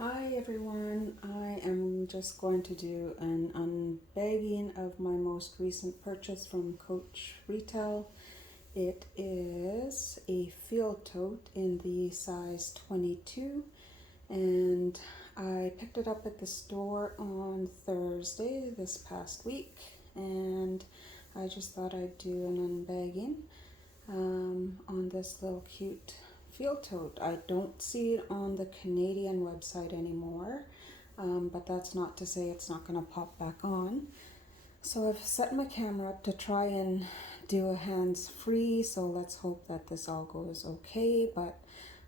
Hi everyone, I am just going to do an unbagging of my most recent purchase from Coach Retail. It is a field tote in the size 22 and I picked it up at the store on Thursday this past week, and I just thought I'd do an unbagging on this little cute field tote. I don't see it on the Canadian website anymore, but that's not to say it's not going to pop back on. So I've set my camera up to try and do a hands-free, so let's hope that this all goes okay, but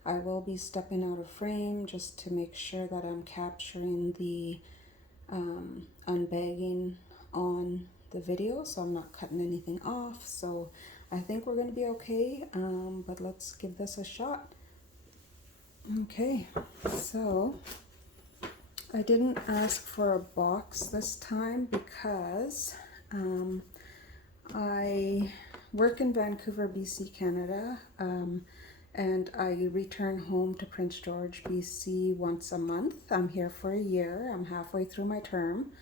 I will be stepping out of frame just to make sure that I'm capturing the unbagging on the video, so I'm not cutting anything off. So I think we're going to be okay, but let's give this a shot. Okay, so I didn't ask for a box this time because I work in Vancouver, BC, Canada, and I return home to Prince George, BC once a month. I'm here for a year. I'm halfway through my term.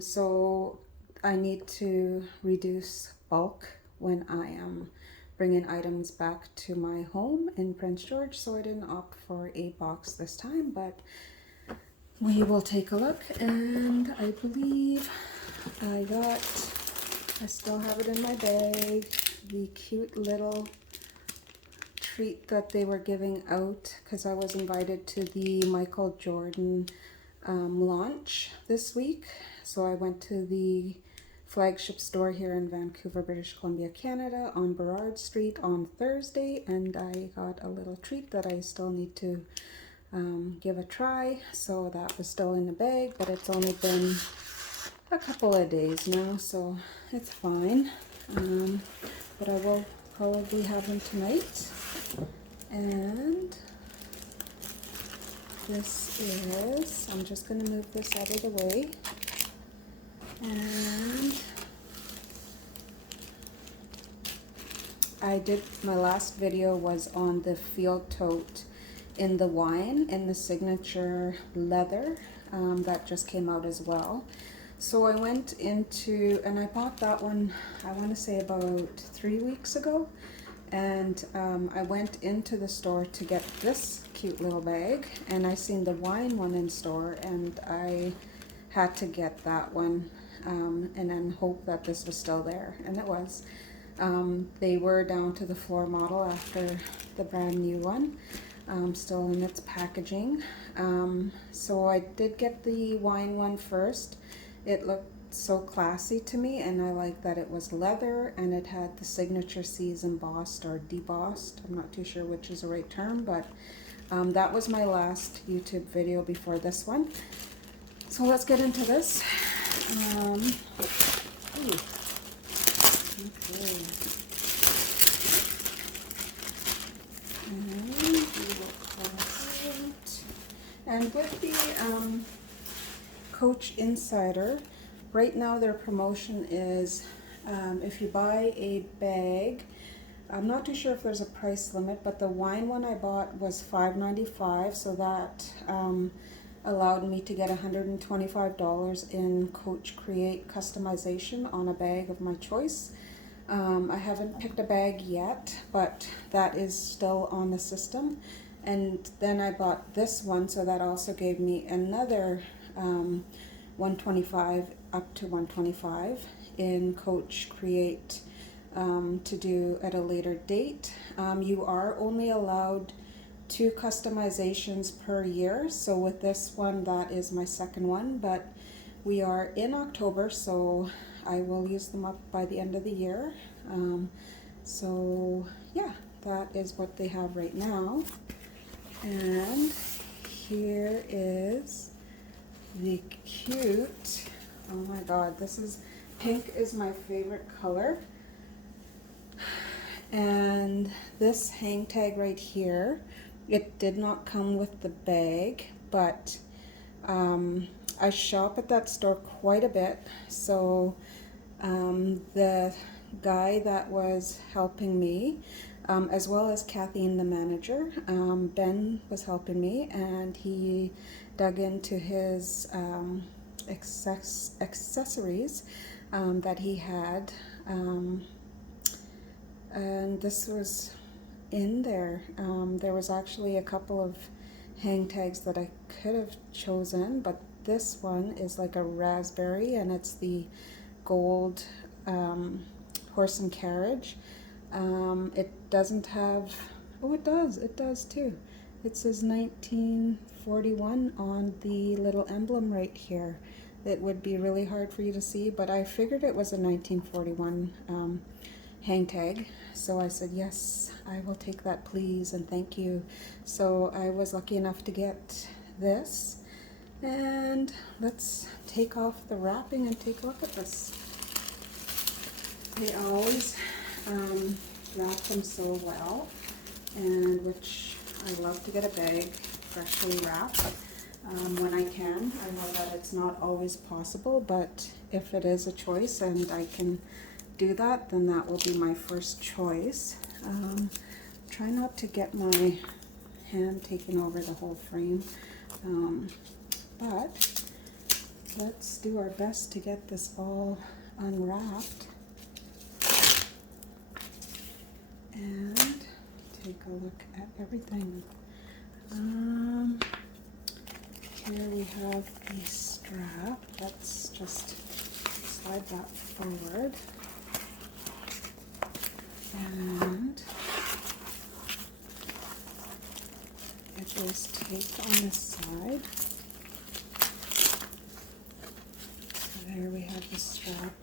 So I need to reduce bulk when I am bringing items back to my home in Prince George, so I didn't opt for a box this time, but we will take a look. And I believe I still have it in my bag, the cute little treat that they were giving out because I was invited to the Michael Jordan launch this week. So I went to the flagship store here in Vancouver, British Columbia, Canada on Burrard Street on Thursday, and I got a little treat that I still need to give a try. So that was still in the bag, but it's only been a couple of days now, so it's fine. But I will probably have them tonight. And this is, I'm just going to move this out of the way. And my last video was on the field tote in the wine, in the signature leather, that just came out as well. So I went into, and I bought that one, I want to say about 3 weeks ago. And I went into the store to get this cute little bag, and I seen the wine one in store, and I had to get that one, and then hope that this was still there, and it was. They were down to the floor model after the brand new one, still in its packaging. So I did get the wine one first. It looked so classy to me, and I like that it was leather and it had the signature C's embossed or debossed. I'm not too sure which is the right term, but that was my last YouTube video before this one. So let's get into this. Okay. And we will close it. And with the Coach Insider, right now their promotion is if you buy a bag, I'm not too sure if there's a price limit, but the wine one I bought was $5.95, so that allowed me to get $125 in Coach Create customization on a bag of my choice. I haven't picked a bag yet, but that is still on the system. And then I bought this one, so that also gave me another 125 up to 125 in Coach Create to do at a later date. You are only allowed 2 customizations per year, so with this one that is my second one, but we are in October, so I will use them up by the end of the year. So yeah, that is what they have right now. And here is the cute, oh my god, this is, pink is my favorite color. And this hang tag right here, it did not come with the bag, but I shop at that store quite a bit, so the guy that was helping me as well as Kathleen, the manager. Ben was helping me, and he dug into his accessories that he had, and this was in there. There was actually a couple of hang tags that I could have chosen, but this one is like a raspberry, and it's the gold horse and carriage. It doesn't have, oh it does too. It says 1941 on the little emblem right here. It would be really hard for you to see, but I figured it was a 1941 hang tag. So I said, yes, I will take that please and thank you. So I was lucky enough to get this. And let's take off the wrapping and take a look at this. They always wrap them so well, and which I love to get a bag freshly wrapped when I can. I know that it's not always possible, but if it is a choice and I can do that, then that will be my first choice. Try not to get my hand taking over the whole frame, but let's do our best to get this all unwrapped and take a look at everything. Here we have the strap. Let's just slide that forward. And it is taped on this side. So there we have the strap.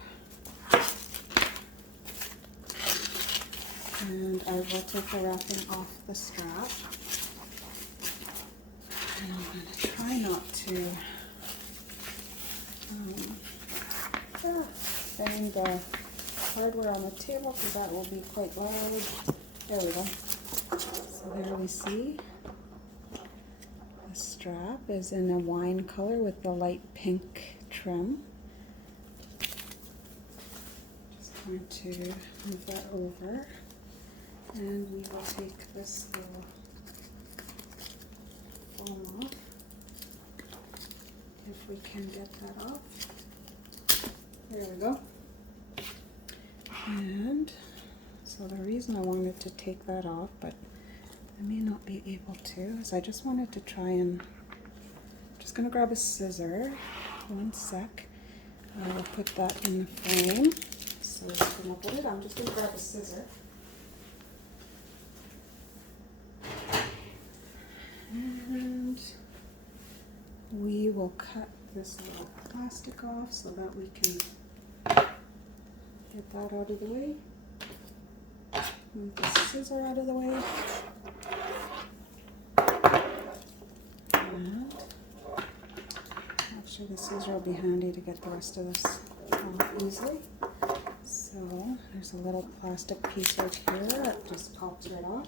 And I will take the wrapping off the strap. And I'm going to try not to bang the hardware on the table because that will be quite loud. There we go. So there we see the strap is in a wine color with the light pink trim. Just going to move that over, and we will take this little foam off if we can get that off. There we go. And so the reason I wanted to take that off, but I may not be able to, is I just wanted to try and, just going to grab a scissor, one sec. I will put that in the frame. So I'm going to put it, I'm just going to grab a scissor. And we will cut this little plastic off so that we can get that out of the way. Move the scissor out of the way. And actually the scissor will be handy to get the rest of this off easily. So there's a little plastic piece right here that just pops right off.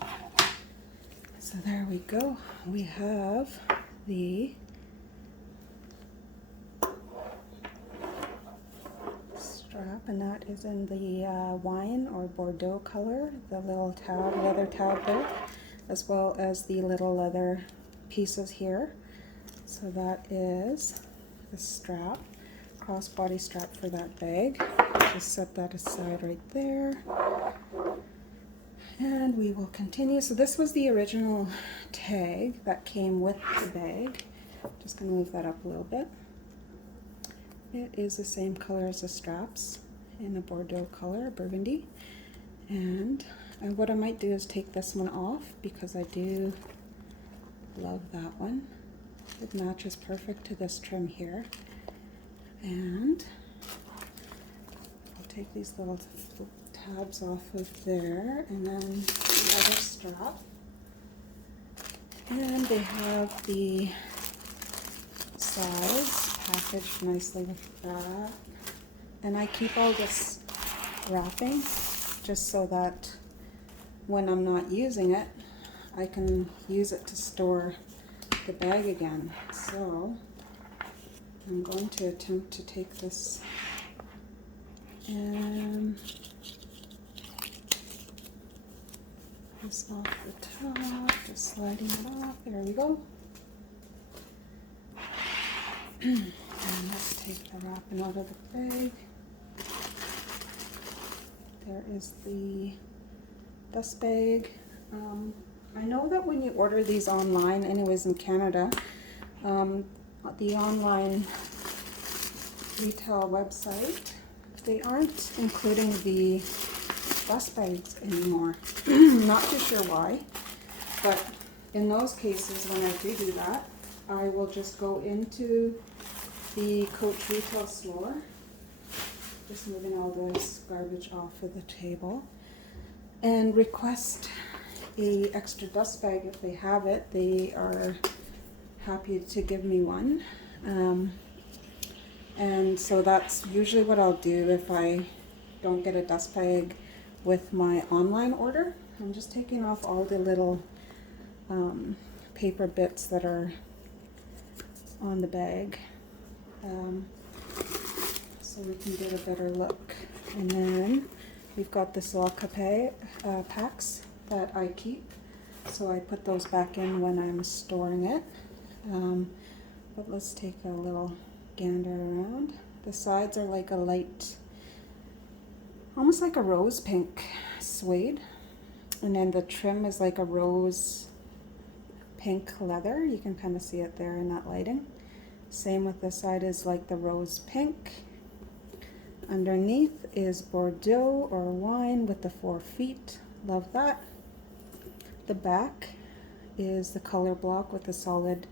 So there we go. We have the strap, and that is in the wine or Bordeaux color, the little tab, leather tab there, as well as the little leather pieces here. So that is the strap, crossbody strap for that bag. Just set that aside right there. And we will continue. So this was the original tag that came with the bag. Just going to move that up a little bit. It is the same color as the straps, in a Bordeaux color, burgundy. And what I might do is take this one off because I do love that one. It matches perfect to this trim here. And I'll take these little tabs off of there, and then the other strap. And they have the sides packaged nicely with that. And I keep all this wrapping just so that when I'm not using it, I can use it to store the bag again. So I'm going to attempt to take this and this off the top, just sliding it off. There we go. And let's take the wrapping out of the bag. There is the dust bag. I know that when you order these online, anyways in Canada, the online retail website, they aren't including the dust bags anymore. Not too sure why, but in those cases when I do that, I will just go into the Coach retail store, just moving all this garbage off of the table, and request a extra dust bag if they have it. They are happy to give me one. And so that's usually what I'll do if I don't get a dust bag with my online order. I'm just taking off all the little paper bits that are on the bag, so we can get a better look. And then we've got this Silica packs that I keep, so I put those back in when I'm storing it. But let's take a little gander around. The sides are like a light, almost like a rose pink suede, and then the trim is like a rose pink leather. You can kind of see it there in that lighting. Same with this side, is like the rose pink. Underneath is Bordeaux or wine with the 4 feet. Love that. The back is the Colorblock with the solid,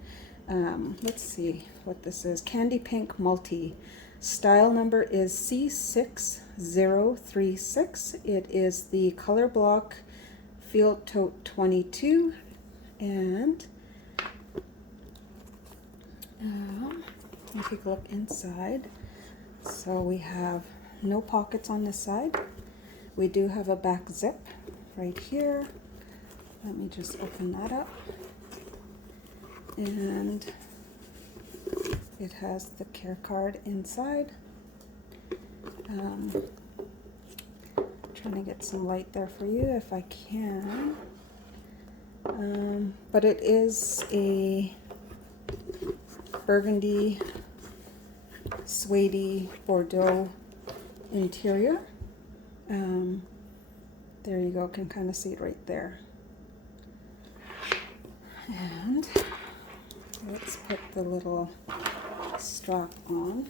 let's see what this is, candy pink multi. Style number is C6036. It is the Colorblock Field Tote 22. And let me take a look inside. So we have no pockets on this side. We do have a back zip right here. Let me just open that up. And it has the care card inside. Trying to get some light there for you if I can. But it is a burgundy, suede, Bordeaux interior. There you go, can kind of see it right there. And let's put the little strap on.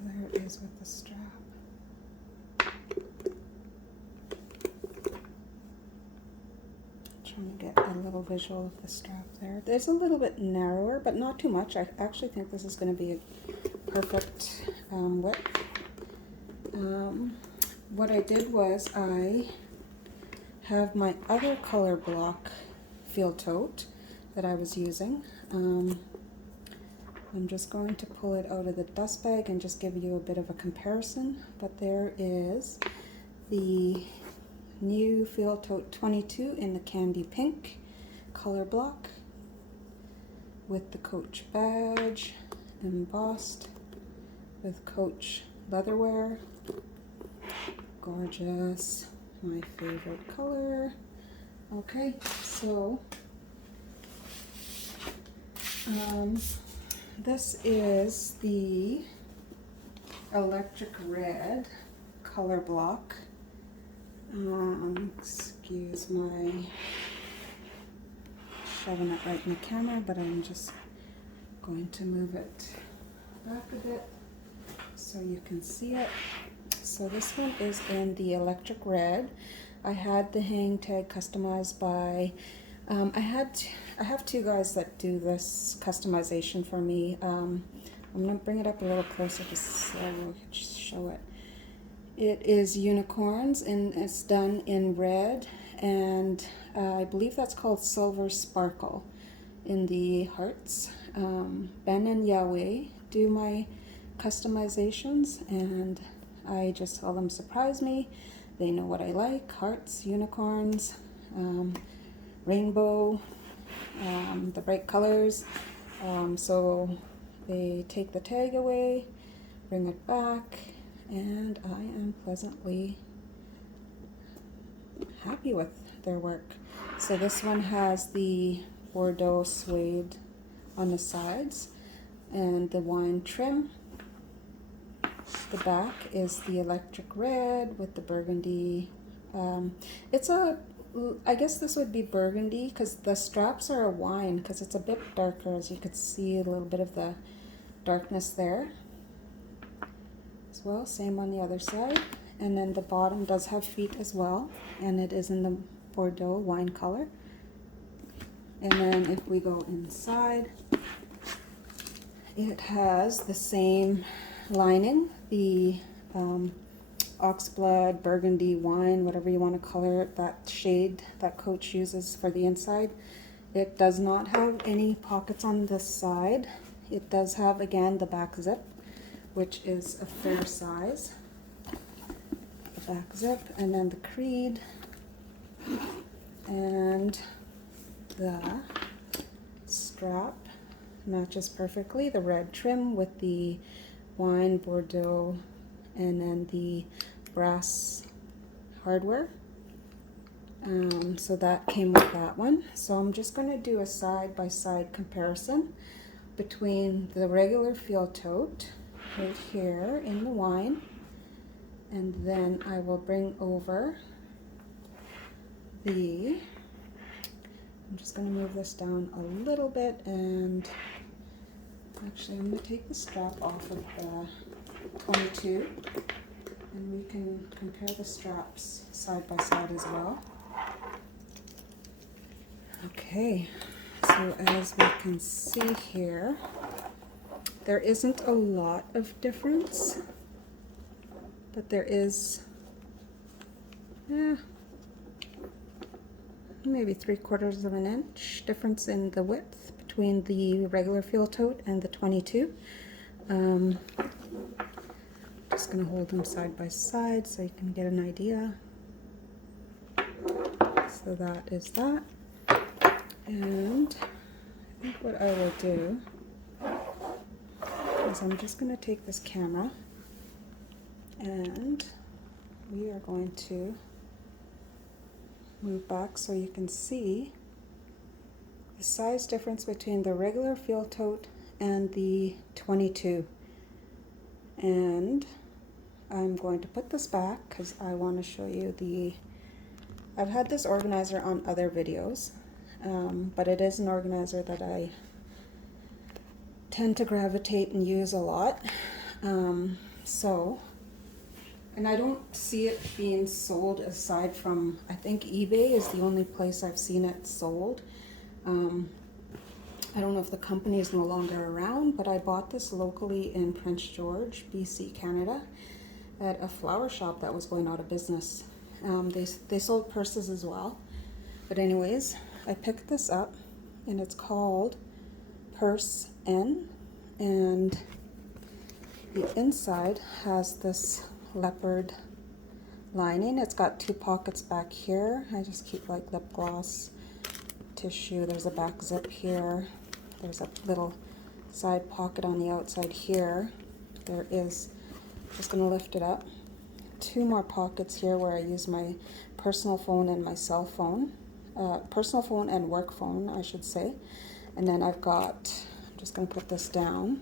There it is with the strap. Trying to get a little visual of the strap there. There's a little bit narrower, but not too much. I actually think this is going to be a perfect width. What I did was I have my other Colorblock Field Tote that I was using. I'm just going to pull it out of the dust bag and just give you a bit of a comparison. But there is the new Field Tote 22 in the candy pink Colorblock with the Coach badge embossed with Coach leatherware. Gorgeous, my favorite color. Okay, so this is the electric red Colorblock. Excuse my shoving it right in the camera, but I'm just going to move it back a bit so you can see it. So this one is in the electric red. I had the hang tag customized by, I have 2 guys that do this customization for me. I'm going to bring it up a little closer just so I can show it. It is unicorns and it's done in red, and I believe that's called Silver Sparkle in the hearts. Ben and Yahweh do my customizations, and I just tell them surprise me. They know what I like: hearts, unicorns, rainbow, the bright colors. So They take the tag away, bring it back, and I am pleasantly happy with their work. So this one has the Bordeaux suede on the sides and the wine trim. The back is the electric red with the burgundy. I guess this would be burgundy because the straps are a wine, because it's a bit darker, as you could see a little bit of the darkness there as well. Same on the other side. And then the bottom does have feet as well, and it is in the Bordeaux wine color. And then if we go inside, it has the same lining, the oxblood, burgundy wine, whatever you want to color it, that shade that Coach uses for the inside. It does not have any pockets on this side. It does have, again, the back zip, which is a fair size. The back zip, and then the creed, and the strap matches perfectly. The red trim with the wine Bordeaux, and then the brass hardware. So that came with that one. So I'm just going to do a side-by-side comparison between the regular field tote right here in the wine, and then I will bring over I'm just going to move this down a little bit, and actually I'm going to take the strap off of the 22, and we can compare the straps side by side as well. Okay, so as we can see here, there isn't a lot of difference, but there is maybe 3/4 of an inch difference in the width between the regular field tote and the 22. Just going to hold them side by side so you can get an idea. So that is that. And I think what I will do is I'm just going to take this camera, and we are going to move back so you can see the size difference between the regular field tote and the 22. And I'm going to put this back because I want to show you I've had this organizer on other videos, but it is an organizer that I tend to gravitate and use a lot. And I don't see it being sold aside from, I think eBay is the only place I've seen it sold. I don't know if the company is no longer around, but I bought this locally in Prince George, BC, Canada, at a flower shop that was going out of business. They sold purses as well. But anyways, I picked this up, and it's called Purse N, and the inside has this leopard lining. It's got 2 pockets back here. I just keep like lip gloss, tissue. There's a back zip here. There's a little side pocket on the outside here. There is, just going to lift it up, 2 more pockets here where I use my personal phone and my cell phone. Personal phone and work phone, I should say. And then I've got, I'm just going to put this down.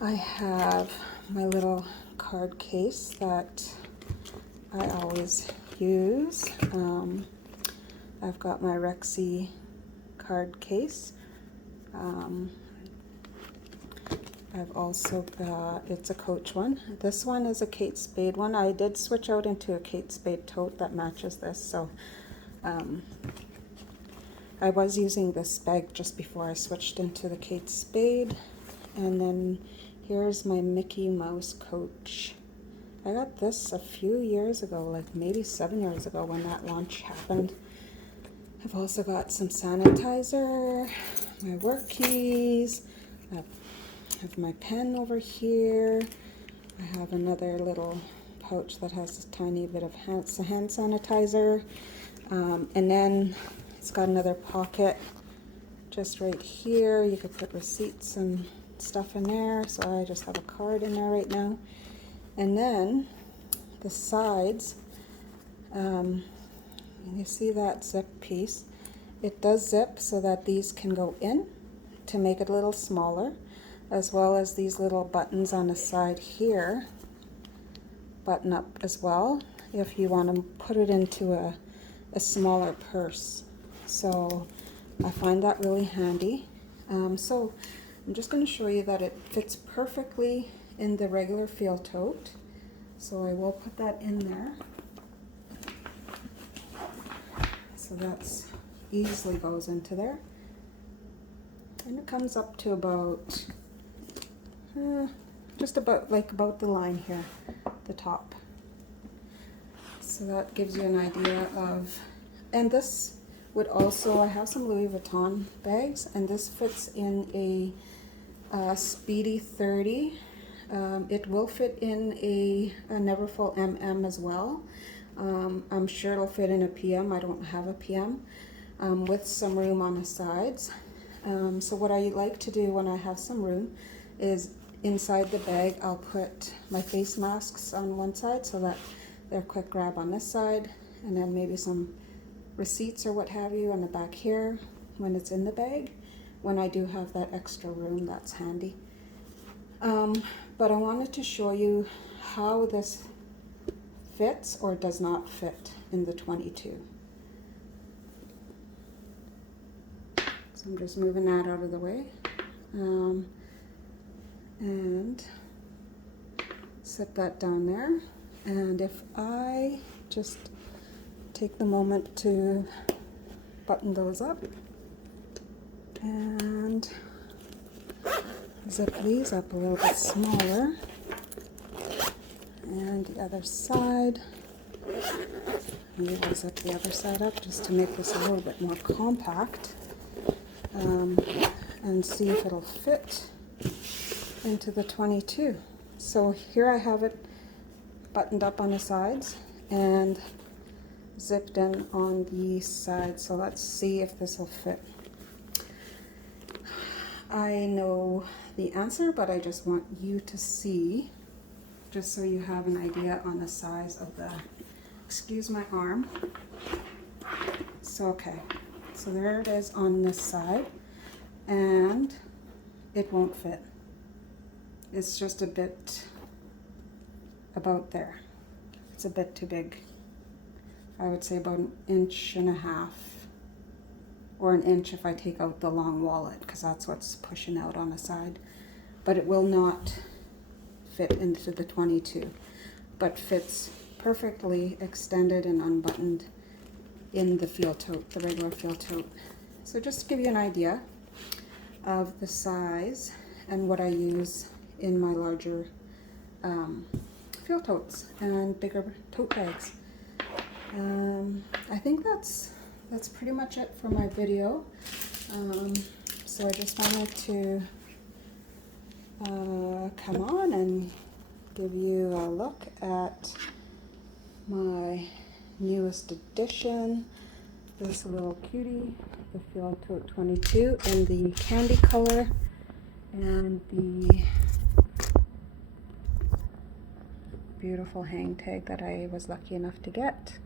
I have my little card case that I always use. I've got my Rexy card case. I've also got, it's a Coach one. This one is a Kate Spade one. I did switch out into a Kate Spade tote that matches this, so I was using this bag just before I switched into the Kate Spade. And then here's my Mickey Mouse Coach. I got this a few years ago, like maybe 7 years ago when that launch happened. I've also got some sanitizer, my work keys, I have my pen over here. I have another little pouch that has a tiny bit of hand sanitizer. And then it's got another pocket just right here. You could put receipts and stuff in there. So I just have a card in there right now. And then the sides, you see that zip piece? It does zip so that these can go in to make it a little smaller, as well as these little buttons on the side here button up as well if you want to put it into a smaller purse. So I find that really handy. So I'm just going to show you that it fits perfectly in the regular field tote. So I will put that in there. So that's easily goes into there. And it comes up to about, just about the line here, the top. So that gives you an idea of, and this would also, I have some Louis Vuitton bags, and this fits in a Speedy 30. It will fit in a Neverfull MM as well. I'm sure it'll fit in a PM. I don't have a PM, with some room on the sides. So what I like to do when I have some room is inside the bag I'll put my face masks on one side so that they're quick grab on this side, and then maybe some receipts or what have you on the back here when it's in the bag. When I do have that extra room, that's handy. But I wanted to show you how this fits or does not fit in the 22. So I'm just moving that out of the way, and set that down there. And if I just take the moment to button those up and zip these up a little bit smaller, and the other side, maybe we'll zip the other side up just to make this a little bit more compact, and see if it'll fit into the 22. So here I have it buttoned up on the sides and zipped in on the sides. So let's see if this will fit. I know the answer, but I just want you to see, just so you have an idea on the size of the, excuse my arm. So okay, so there it is on this side, and it won't fit. It's just a bit about there. It's a bit too big. I would say about 1.5 inches, or 1 inch if I take out the long wallet, because that's what's pushing out on the side. But it will not fit into the 22, but fits perfectly extended and unbuttoned in the field tote, the regular field tote. So just to give you an idea of the size and what I use in my larger field totes and bigger tote bags. I think that's pretty much it for my video. So I just wanted to come on and give you a look at my newest addition, this little cutie, the Field Tote 22 in the candy color, and the beautiful hang tag that I was lucky enough to get.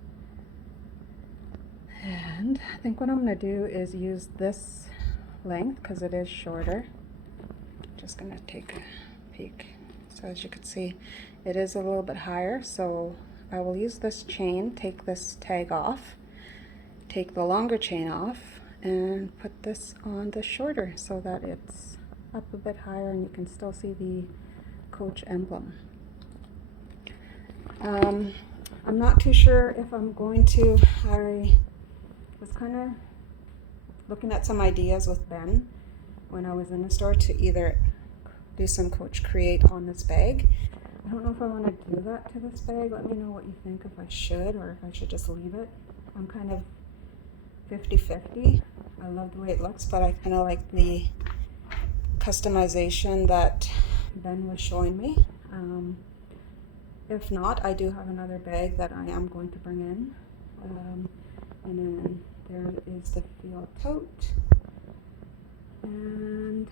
And I think what I'm going to do is use this length because it is shorter. Just going to take a peek. So as you can see, it is a little bit higher, so I will use this chain, take this tag off, take the longer chain off, and put this on the shorter so that it's up a bit higher and you can still see the Coach emblem. I'm not too sure if I'm going to, I was kind of looking at some ideas with Ben when I was in the store to either do some Coach Create on this bag. I don't know if I want to do that to this bag. Let me know what you think, if I should or if I should just leave it. I'm kind of 50-50. I love the way it looks, but I kind of like the customization that Ben was showing me. If not, I do have another bag that I am going to bring in. And then there is the Field Tote. And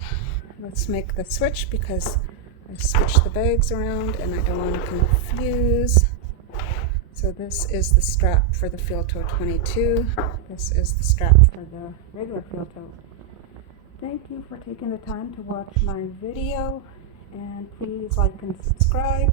let's make the switch because I switched the bags around and I don't want to confuse. So this is the strap for the Field Tote 22. This is the strap for the regular Field Tote. Thank you for taking the time to watch my video, and please like and subscribe.